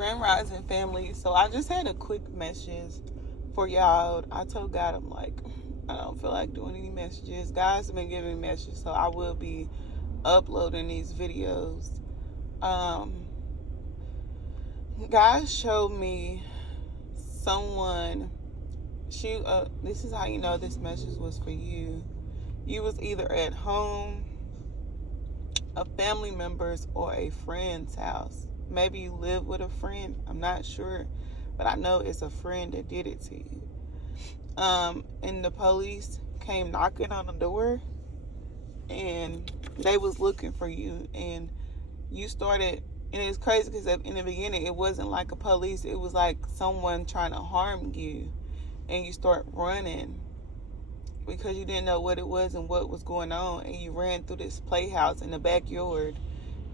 Grand Rising family. So I just had a quick message for y'all. I told God, I'm like, I don't feel like doing any messages. God's been giving me messages, so I will be uploading these videos. God showed me someone. This is how you know this message was for you. You was either at home, a family member's, or a friend's house. Maybe you live with a friend. I'm not sure, but I know it's a friend that did it to you. And the police came knocking on the door, and they was looking for you, and you started. And it's crazy because in the beginning it wasn't like a police. It was like someone trying to harm you, and you start running because you didn't know what it was and what was going on, and you ran through this playhouse in the backyard,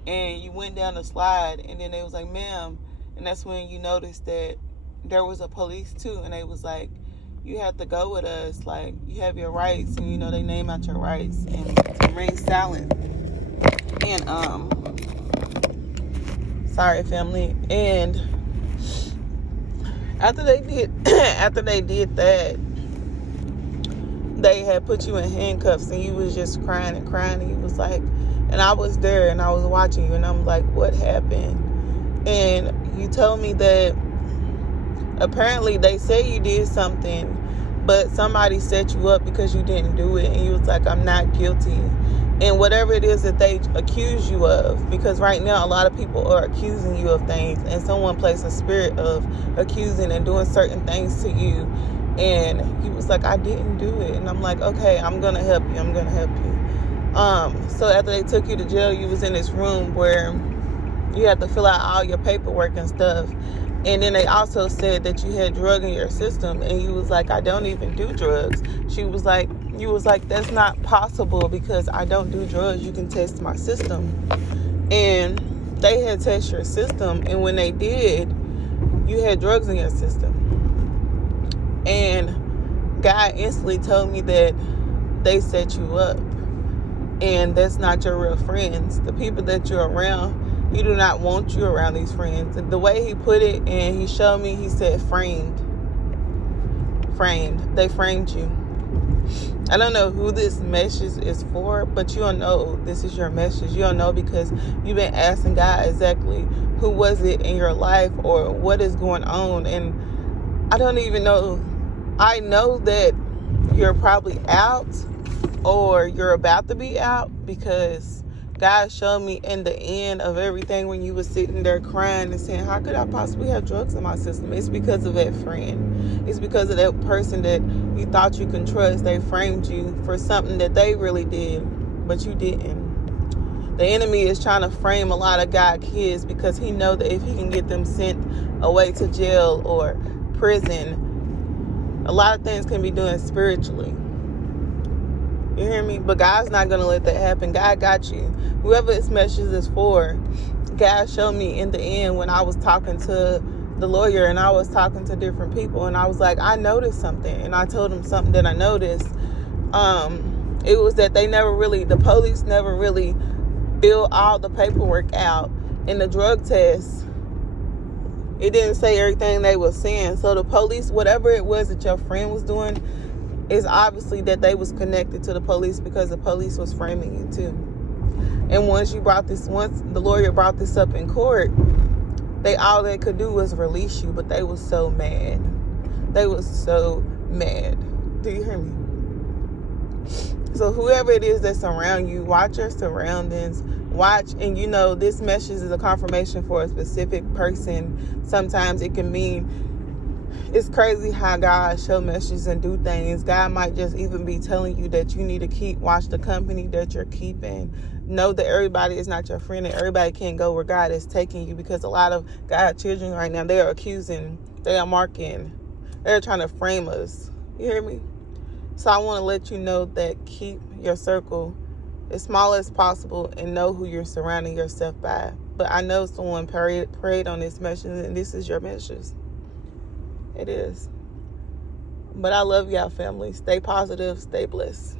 and you went down the slide, and then they was like, ma'am, and that's when you noticed that there was a police too, and they was like, you have to go with us, like, you have your rights, and they name out your rights, and to remain silent. And sorry family. And after they did that, they had put you in handcuffs, and you was just crying and crying, and you was like, and I was there and I was watching you, and I'm like, what happened? And you told me that apparently they say you did something, but somebody set you up because you didn't do it, and you was like, I'm not guilty. And whatever it is that they accuse you of, because right now a lot of people are accusing you of things, and someone placed a spirit of accusing and doing certain things to you, and he was like, I didn't do it. And I'm like, okay, I'm gonna help you. So after they took you to jail, you was in this room where you had to fill out all your paperwork and stuff. And then they also said that you had drug in your system, and you was like, I don't even do drugs. You was like, that's not possible because I don't do drugs. You can test my system. And they had tested your system, and when they did, you had drugs in your system. And God instantly told me that they set you up, and that's not your real friends. The people that you're around, you do not want you around these friends. And the way he put it, and he showed me, he said framed. They framed you. I don't know who this message is for, but you'll know this is your message. You'll know because you've been asking God exactly who was it in your life or what is going on. And I don't even know. I know that you're probably out or you're about to be out, because God showed me in the end of everything when you were sitting there crying and saying, how could I possibly have drugs in my system? It's because of that friend. It's because of that person that you thought you can trust. They framed you for something that they really did, but you didn't. The enemy is trying to frame a lot of God kids because he knows that if he can get them sent away to jail or prison, a lot of things can be done spiritually. You hear me? But God's not going to let that happen. God got you. Whoever this message is for, God showed me in the end when I was talking to the lawyer and I was talking to different people, and I was like, I noticed something. And I told him something that I noticed. It was that the police never really filled all the paperwork out. In the drug test, it didn't say everything they were saying. So the police, whatever it was that your friend was doing, is obviously that they was connected to the police because the police was framing you too. And once the lawyer brought this up in court, all they could do was release you, but they was so mad. They was so mad. Do you hear me? So whoever it is that's around you, watch your surroundings. Watch, and this message is a confirmation for a specific person. Sometimes it can mean, it's crazy how God show messages and do things. God might just even be telling you that you need to watch the company that you're keeping. Know that everybody is not your friend, and everybody can't go where God is taking you, because a lot of God's children right now, they are accusing, they are marking, they're trying to frame us. You hear me? So I want to let you know that keep your circle as small as possible and know who you're surrounding yourself by. But I know someone prayed on this message, and this is your message. It is. But I love y'all, family. Stay positive. Stay blessed.